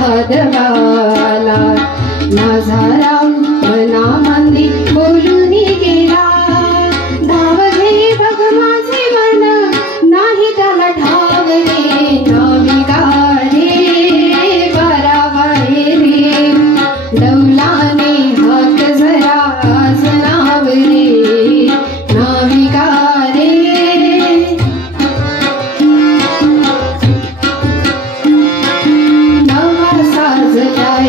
भादवाला माझा राम मनामंदी बोलून गेला धाव घे बघ माझे मन नाही त्याला ठावले नाविका रे बारावा रे डौलाने हात जरा आज नाव रे नाविका रे नवा साजलाय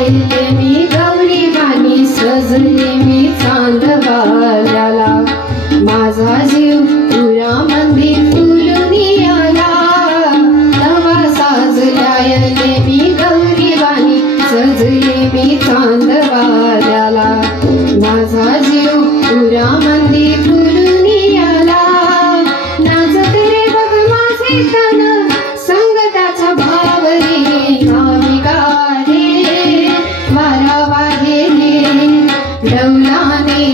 मी गौरी वाणी सजले मी चांदवाल्याला माझा जीव पुरा मंदी फुलून आला नवा साजलाय मी गौरी वाणी सजले मी चांदवाल्याला माझा जीव पुरा मंदी फुलून आला नाचत रे बघ माझे तन संगताचा भाव रे नाविका रे वारावा रे डौलाने